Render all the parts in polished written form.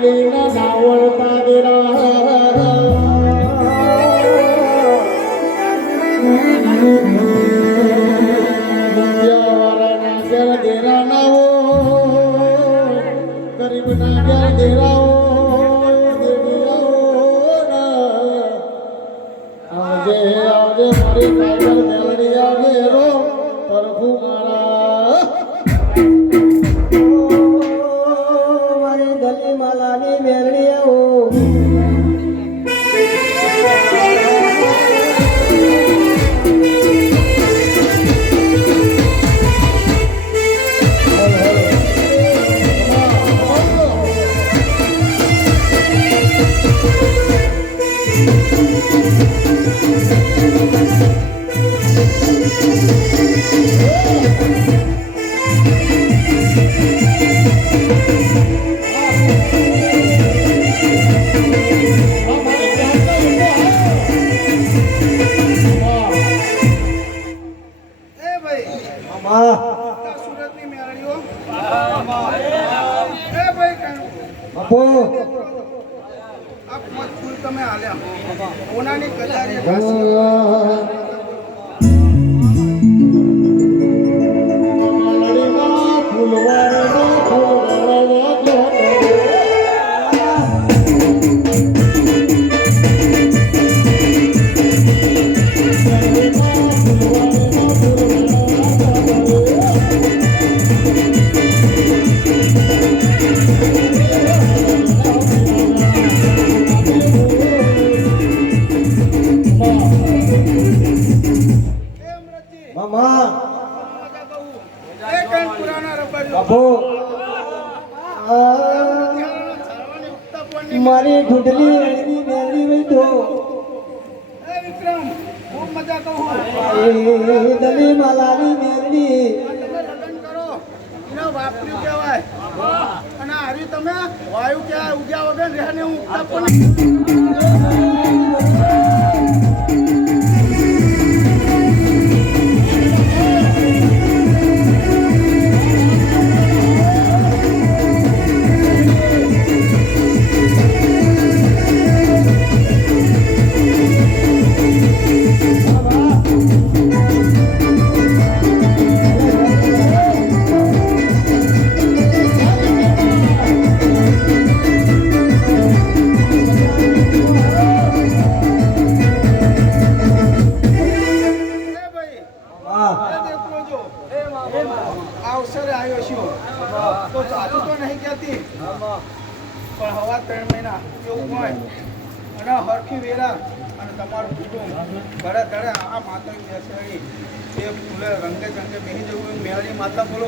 લીલા નાવળતા દેરા વાળાના ઘેર દેરા ના હોય ગરીબના ઘેર દેરા આવજે આવજે મારી કાગળ મેલડી આવે રો પ્રભુ મારા મારી ગલી માલાની મેલડી આવો મારી ઢૂંઢલી એની મેલી હોય તો વિક્રમ ખૂબ મજા કહું દલી માલાની મેલી લગ્ન કરો એને વાપર્યું કહેવાય અને આવી તમે વાયુ ક્યાં ઉગ્યા વગર રહેને હું ઉગતા પણ અવસરે આવ્યો છું તો સાચું તો નહીં કહેતી પણ હવા 3 મહિના એવું હોય અને હરખી વેરા અને તમારું કુટુંબ ઘરે ઘરે આ માતા બેસી એ ફૂલે રંગે ચંગે બેસી જવું મેળી માતા બોલો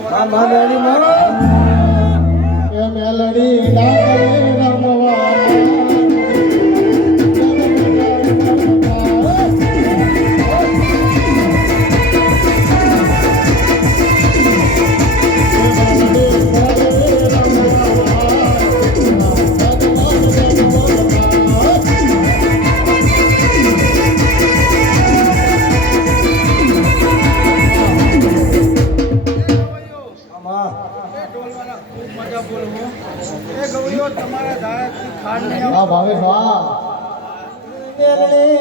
મેલડી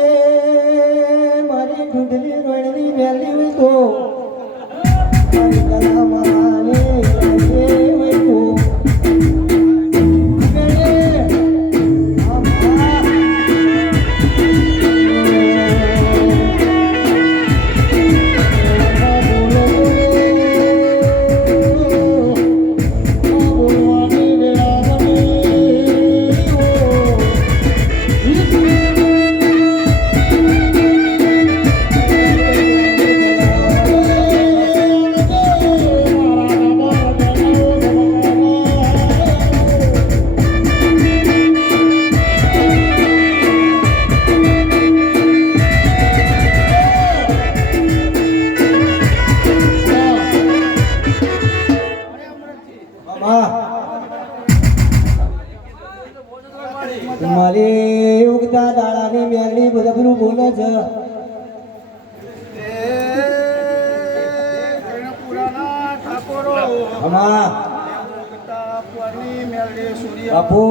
મારી ઢૂંઢલી રોડની મેલી હોય તો મારી ગલા માલાની મેલી હોય તો મારી ઉગતા દાડાની મેલડી બધું બોલે છે પુરાના ઠાકોરો અમા અગ્નિ મેળવી સૂર્ય બાપુ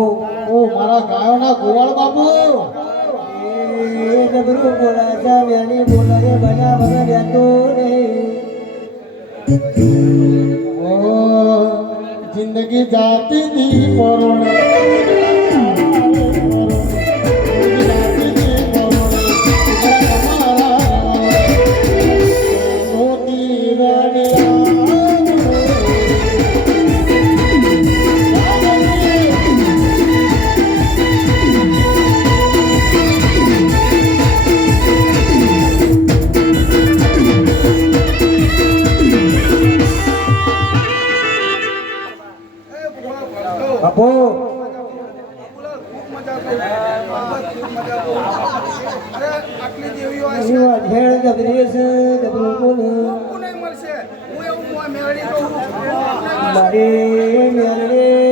ઓ મારા ગાયોના ગોવાળ બાપુ એ જબરું બોલાતા વેલી બોલાવે બના વગર રહેતો નહીં ઓ જિંદગી જાતી દી પરોણે બાપુ આટલી દેવીઓ એની વાત હેડ જબરી છે જબરું બોલ નહીં મળશે હું એવું મેળવી દઉં મારી મેલડી